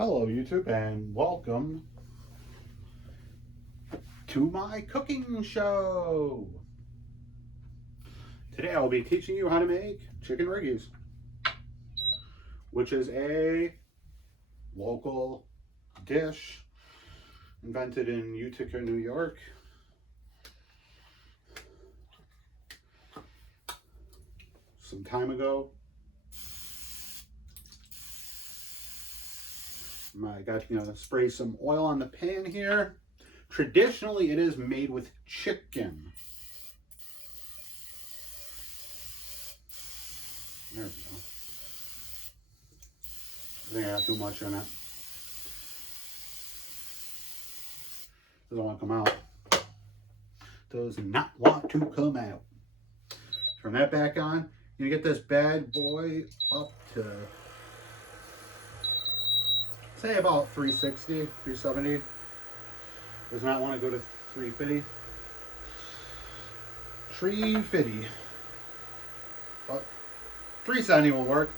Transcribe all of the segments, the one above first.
Hello YouTube and welcome to my cooking show. Today I'll be teaching you how to make chicken riggies, which is a local dish invented in Utica, New York. Some time ago. I got to spray some oil on the pan here. Traditionally, it is made with chicken. There we go. I think I got too much in it. Doesn't want to come out. Does not want to come out. Turn that back on. You're going to get this bad boy up to, say, about 360, 370. Does not want to go to 350. 350. But 370 will work.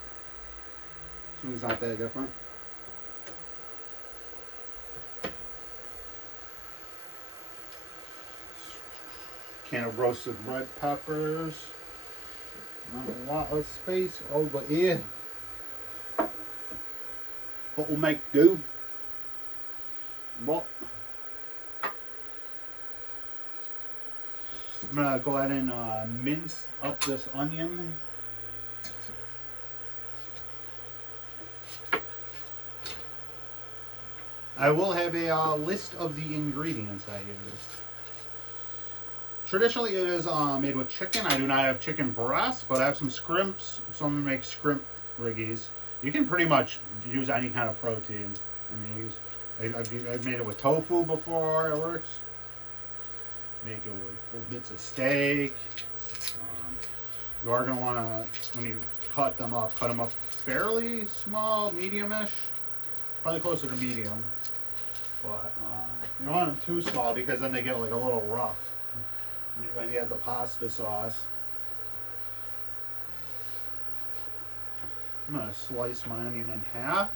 It's not that different. Can of roasted red peppers. Not a lot of space over here, but we'll make do. Well, I'm gonna go ahead and mince up this onion. I will have a list of the ingredients I used. Traditionally, it is made with chicken. I do not have chicken breast, but I have some scrimps, so I'm going to make scrimp riggies. You can pretty much use any kind of protein. I've made it with tofu before, it works. Make it with little bits of steak. You are going to want to, when you cut them up fairly small, medium-ish. Probably closer to medium. But you don't want them too small because then they get like a little rough. When you have the pasta sauce. I'm going to slice my onion in half.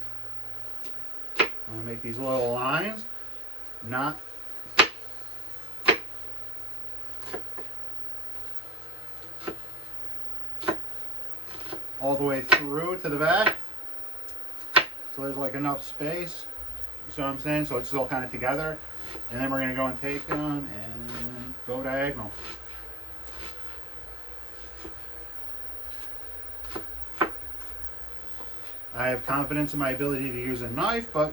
I'm going to make these little lines. Not all the way through to the back. So there's like enough space. You see what I'm saying? So it's still kind of together. And then we're going to go and take them and go diagonal. I have confidence in my ability to use a knife, but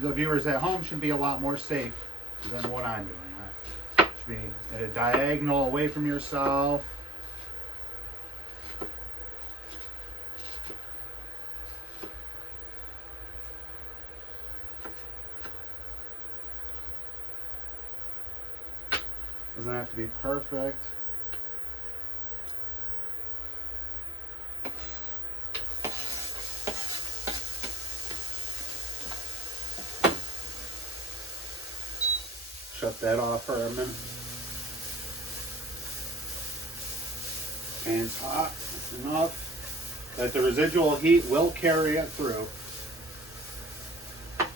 the viewers at home should be a lot more safe than what I'm doing. Should be at a diagonal away from yourself. Doesn't have to be perfect. Shut that off for a minute. Pan's hot enough that the residual heat will carry it through. A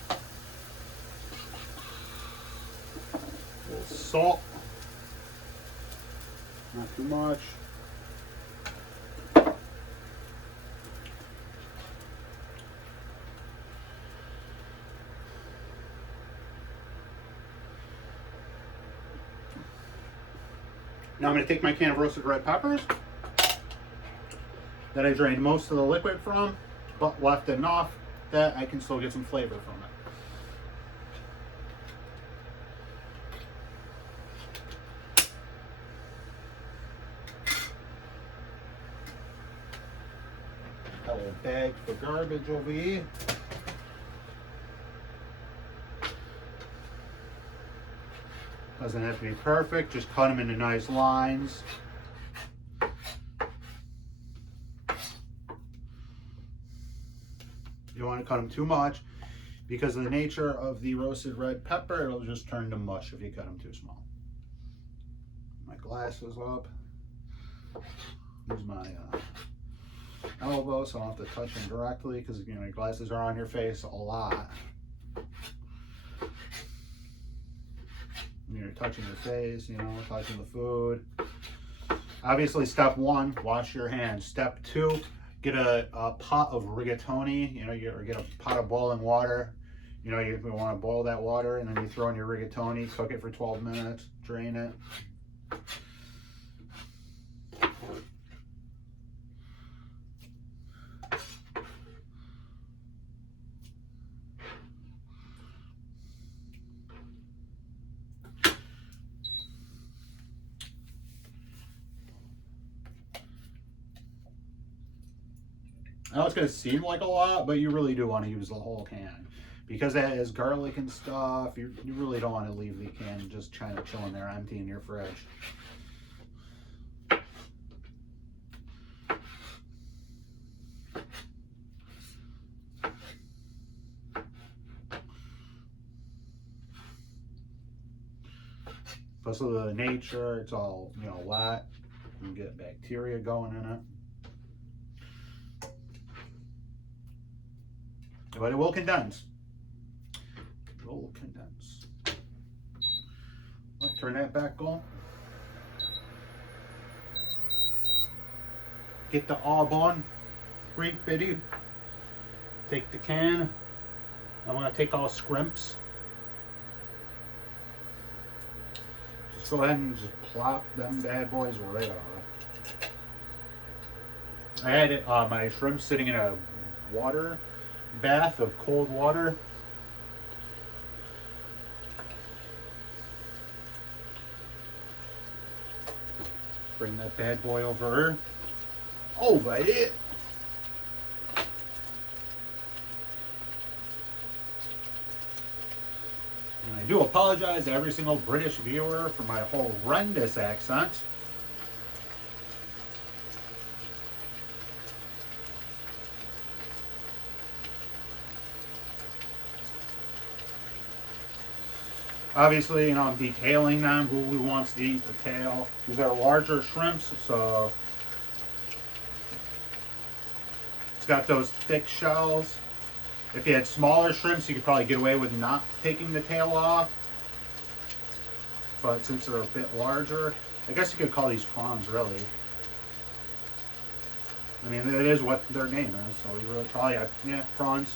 little salt. Not too much. Now I'm going to take my can of roasted red peppers that I drained most of the liquid from, but left enough that I can still get some flavor from it. A little bag for garbage over here. Doesn't have to be perfect, just cut them into nice lines. You don't want to cut them too much because of the nature of the roasted red pepper, it'll just turn to mush if you cut them too small. My glasses up. Use my elbow so I don't have to touch them directly because my glasses are on your face a lot. you're touching your face, you know, touching the food. Obviously, step 1, wash your hands. Step 2, get a pot of rigatoni, you know, or get a pot of boiling water. You know, you want to boil that water, and then you throw in your rigatoni, cook it for 12 minutes, drain it. I know it's going to seem like a lot, but you really do want to use the whole can. Because that is garlic and stuff, you really don't want to leave the can just trying to chill in there empty in your fridge. Plus of the nature, it's all, you know, wet. You get bacteria going in it. But it will condense. It will condense. Turn that back on. Get the ob on. Great video. Take the can. I'm going to take all scrimps. Just go ahead and just plop them bad boys right off. I had my shrimp sitting in a water bath of cold water. Bring that bad boy over it. And I do apologize to every single British viewer for my horrendous accent. Obviously, you know, I'm detailing them, who wants to eat the tail. These are larger shrimps, so it's got those thick shells. If you had smaller shrimps, you could probably get away with not taking the tail off. But since they're a bit larger, I guess you could call these prawns, really. I mean, it is what their name is, so we really probably, yeah, prawns.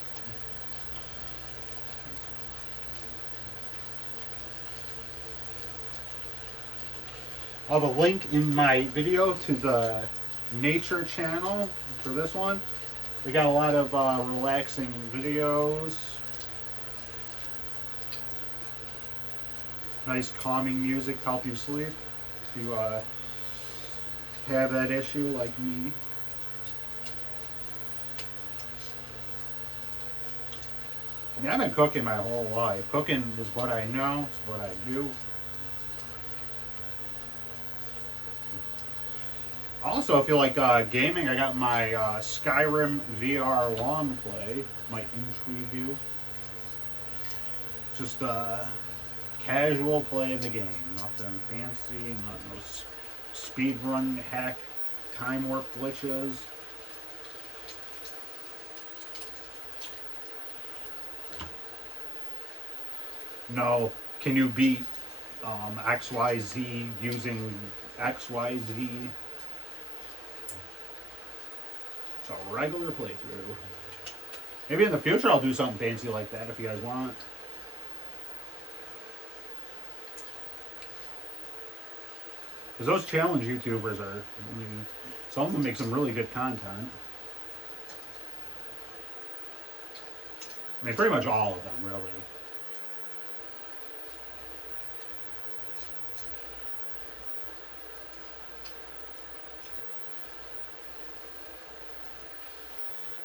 I'll have a link in my video to the nature channel for this one. We got a lot of relaxing videos. Nice calming music to help you sleep. If you have that issue like me. I mean, I've been cooking my whole life. Cooking is what I know, it's what I do. Also, if you like gaming, I got my Skyrim VR long play. Might intrigue you. Just casual play of the game. Nothing fancy, no speed run hack, time warp glitches. No, can you beat XYZ using XYZ? It's a regular playthrough. Maybe in the future I'll do something fancy like that if you guys want. Because those challenge YouTubers are, I mean, some of them make some really good content. I mean, pretty much all of them, really.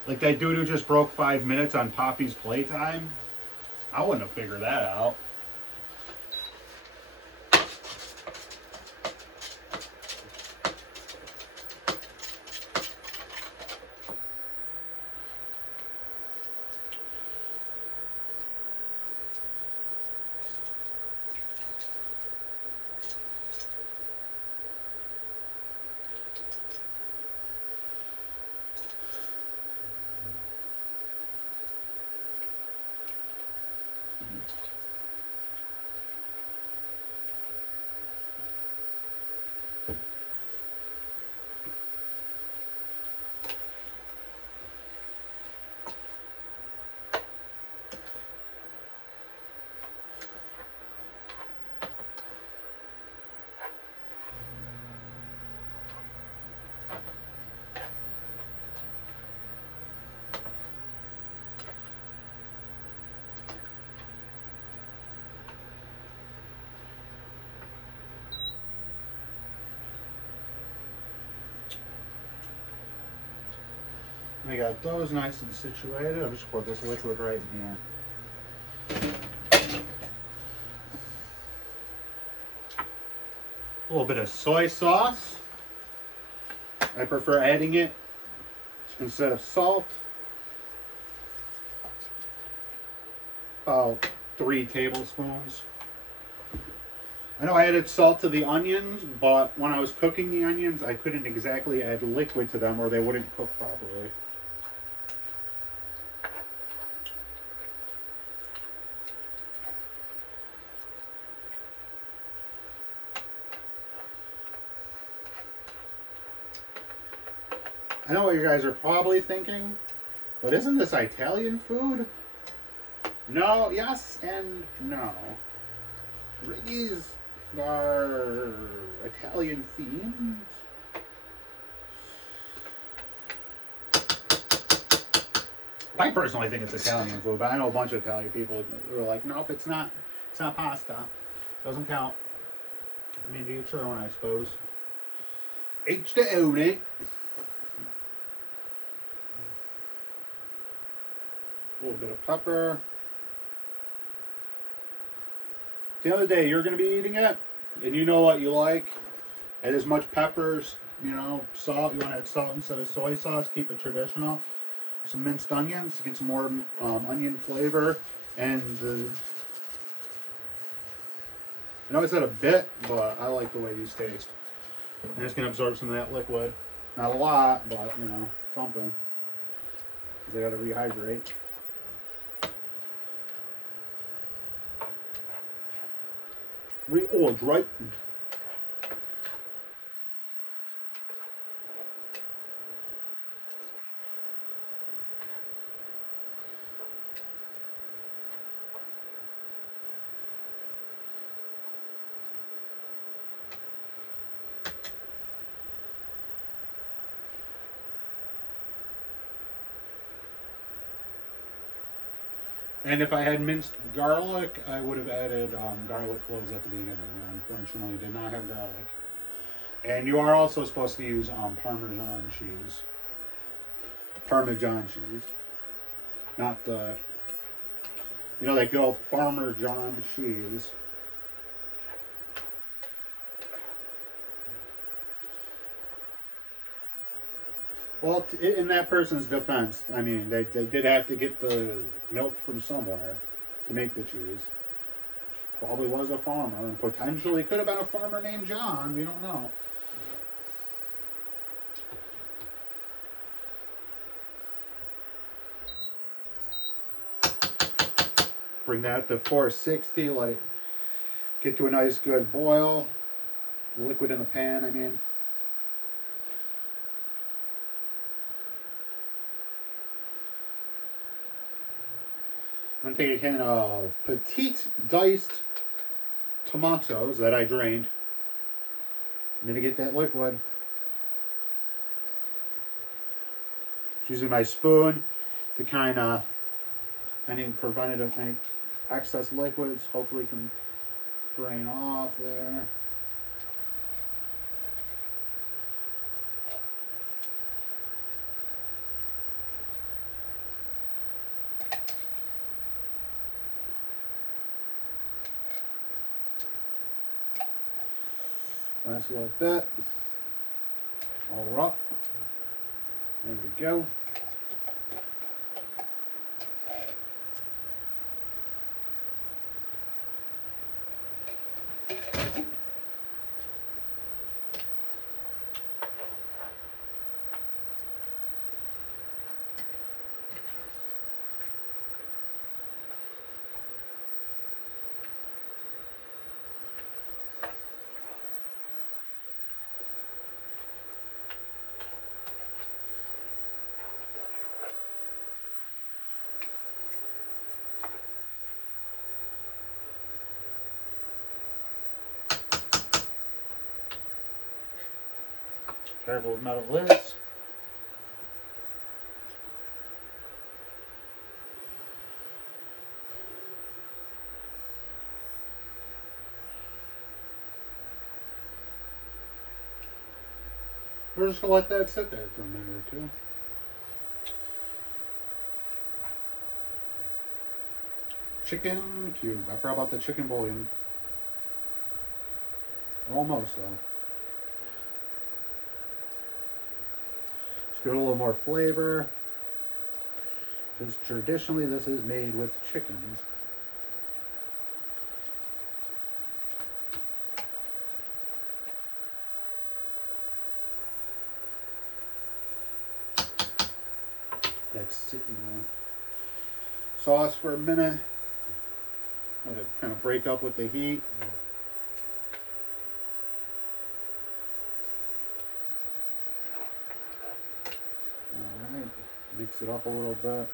Like that dude who just broke 5 minutes on Poppy's playtime. I wouldn't have figured that out. We got those nice and situated. I'm just put this liquid right in here. A little bit of soy sauce. I prefer adding it instead of salt. About 3 tablespoons. I know I added salt to the onions, but when I was cooking the onions, I couldn't exactly add liquid to them or they wouldn't cook properly. I know what you guys are probably thinking, but isn't this Italian food? No, yes, and no. Riggies are Italian themed. I personally think it's Italian food, but I know a bunch of Italian people who are like, nope, it's not. It's not pasta. Doesn't count. I mean, to each their own, I suppose. H to own it. A little bit of pepper. At the end of the day, you're going to be eating it, and you know what you like. Add as much peppers, you know, salt. You want to add salt instead of soy sauce. Keep it traditional. Some minced onions to get some more onion flavor. And I know I said a bit, but I like the way these taste. I'm just going to absorb some of that liquid. Not a lot, but, you know, something. Because they got to rehydrate. Reoiled, right? And if I had minced garlic, I would have added garlic cloves at the beginning. Unfortunately, did not have garlic. And you are also supposed to use Parmesan cheese. Parmesan cheese. Not the, you know, that good old Farmer John cheese. Well, in that person's defense, I mean, they did have to get the milk from somewhere to make the cheese. Probably was a farmer, and potentially could have been a farmer named John. We don't know. Bring that to 460. Let it get to a nice good boil. The liquid in the pan, I mean. I'm going to take a can of petite diced tomatoes that I drained. I'm going to get that liquid. Just using my spoon to kind of any excess liquids hopefully can drain off there. Last little bit. All right. There we go. Careful with metal lids. We're just going to let that sit there for a minute or two. Chicken cube. I forgot about the chicken bouillon. Almost though. Just give it a little more flavor. Because traditionally this is made with chicken. That's sitting on sauce for a minute. Let it kind of break up with the heat. All right, mix it up a little bit.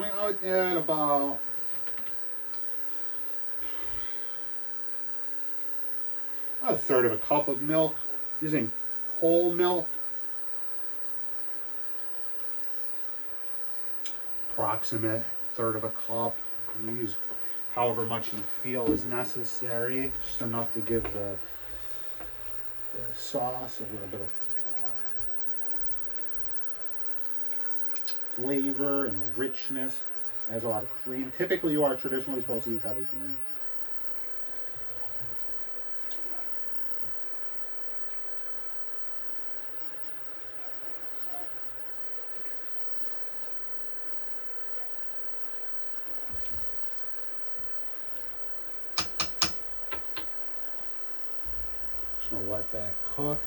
I would add about a third of a cup of milk, using whole milk. Approximate third of a cup. You use however much you feel is necessary, just enough to give the sauce a little bit of flavor and richness. It has a lot of cream. Typically, you are traditionally supposed to use heavy cream. Just gonna let that cook.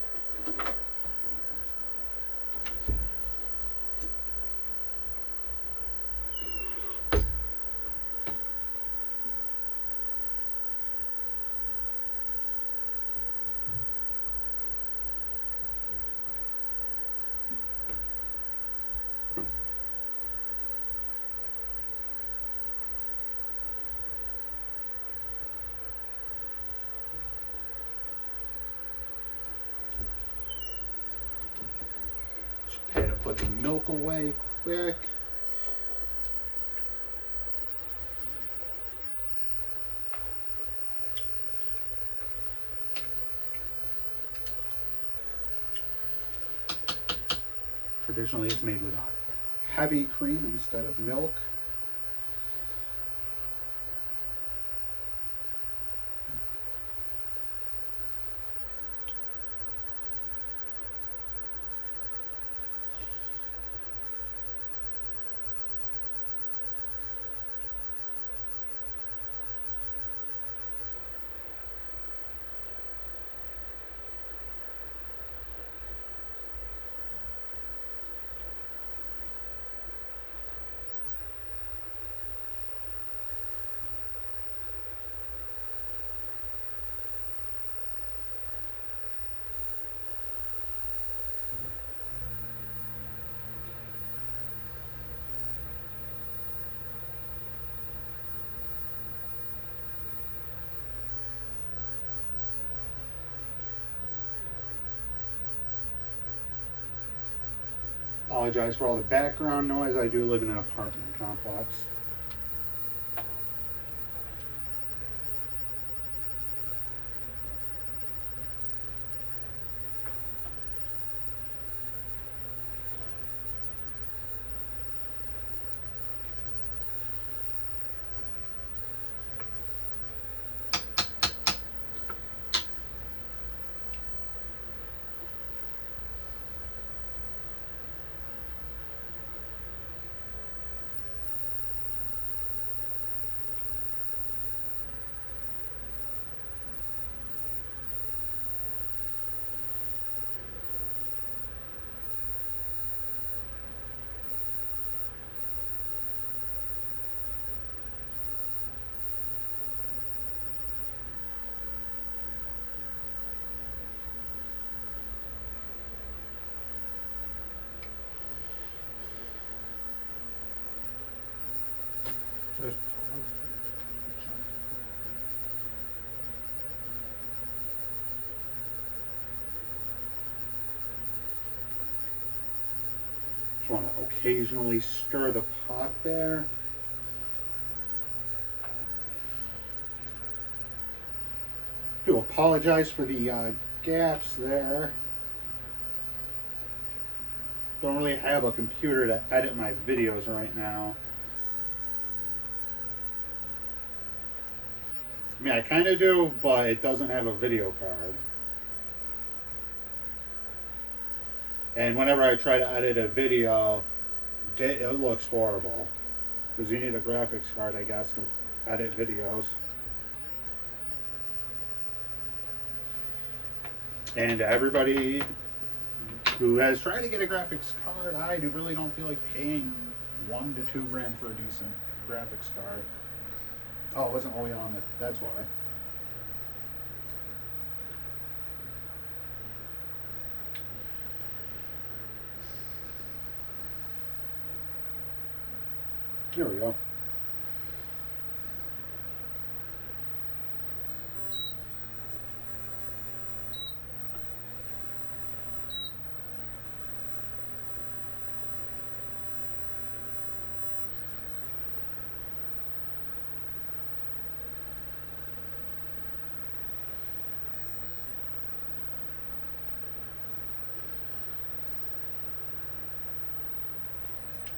Had to put the milk away quick. Traditionally, it's made with a heavy cream instead of milk. Apologize for all the background noise. I do live in an apartment complex. There's just want to occasionally stir the pot there. Do apologize for the gaps there. Don't really have a computer to edit my videos right now. I mean, I kind of do, but it doesn't have a video card. And whenever I try to edit a video, it looks horrible. Because you need a graphics card, I guess, to edit videos. And everybody who has tried to get a graphics card, I really don't feel like paying $1 to $2 grand for a decent graphics card. Oh, it wasn't always on it. That's why. There we go.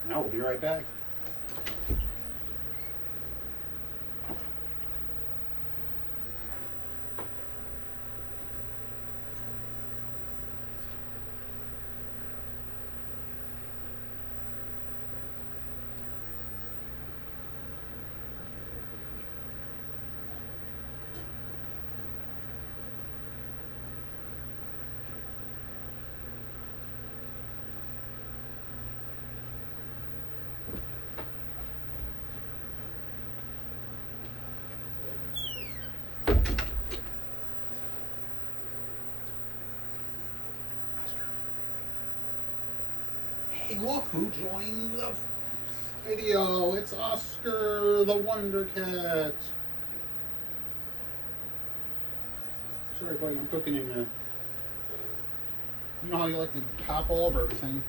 Now we'll be right back. Hey, look who joined the video. It's Oscar the Wonder Cat. Sorry, buddy, I'm cooking in here. You know how you like to top all over everything.